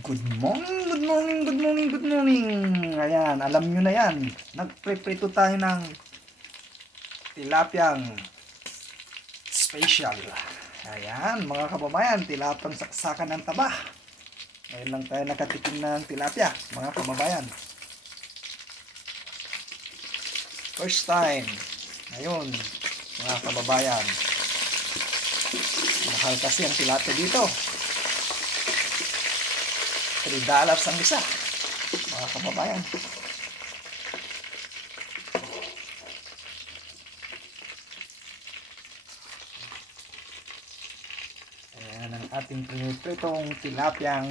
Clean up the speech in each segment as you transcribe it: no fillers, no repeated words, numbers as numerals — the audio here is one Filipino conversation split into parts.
Good morning, good morning, good morning, good morning. Ayan, alam nyo na yan. Nagpreprito tayo ng tilapyang special. Ayan, mga kababayan, tilapyang saksakan ng taba. Ngayon lang tayo nakatikim ng tilapia, mga kababayan. First time. Ngayon, mga kababayan. Mahal kasi ang tilapia dito. $3 ang isa, mga kababayan. Ayan ang ating pinipritong tilapyang.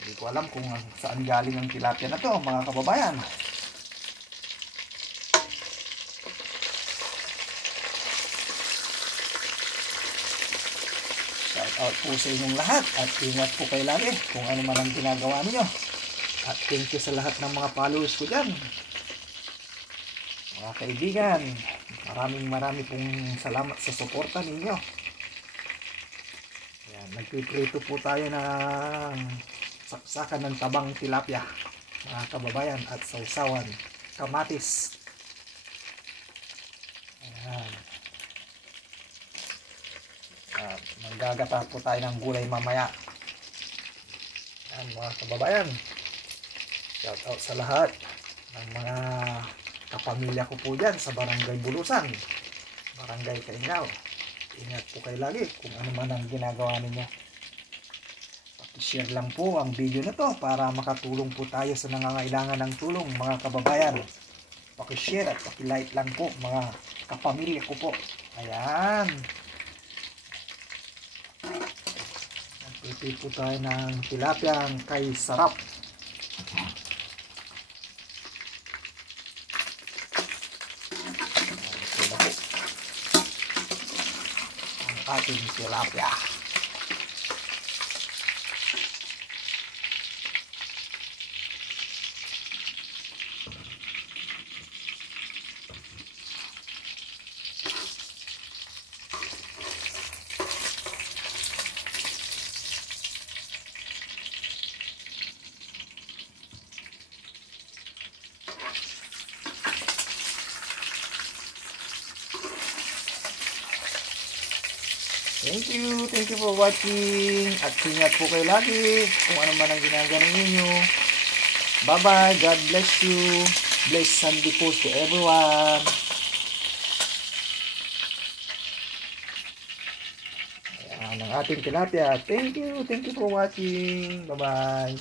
Hindi ko alam kung saan galing ang tilapia na to, mga kababayan. Shout out po sa inyong lahat at ingat po kayo lagi kung ano man ang ginagawa niyo. At thank you sa lahat ng mga followers ko dyan. Mga kaibigan, maraming pong salamat sa suporta ninyo. Ayan, nagpiprito po tayo ng saksakan ng tabang tilapia, mga kababayan, at sausawan kamatis. Ayan. Maggagata po tayo ng gulay mamaya. Ayan, mga kababayan, shout out sa lahat ng mga kapamilya ko po dyan sa Barangay Bulusan, Barangay Kaingaw. Ingat po kayo lagi kung ano man ang ginagawa ninyo. Paki-share lang po ang video na to para makatulong po tayo sa nangangailangan ng tulong, mga kababayan. Paki-share at paki-like lang po, mga kapamilya ko po. Ayan. Nagpipi po tayo ng tilapyang kay sarap. Ating tilapia. Thank you for watching. At ingat po kayo lagi kung ano man ang ginagawa ninyo. Bye bye, God bless you. Bless Sunday po to everyone. Ayan ang ating tilapia. Thank you for watching. Bye bye.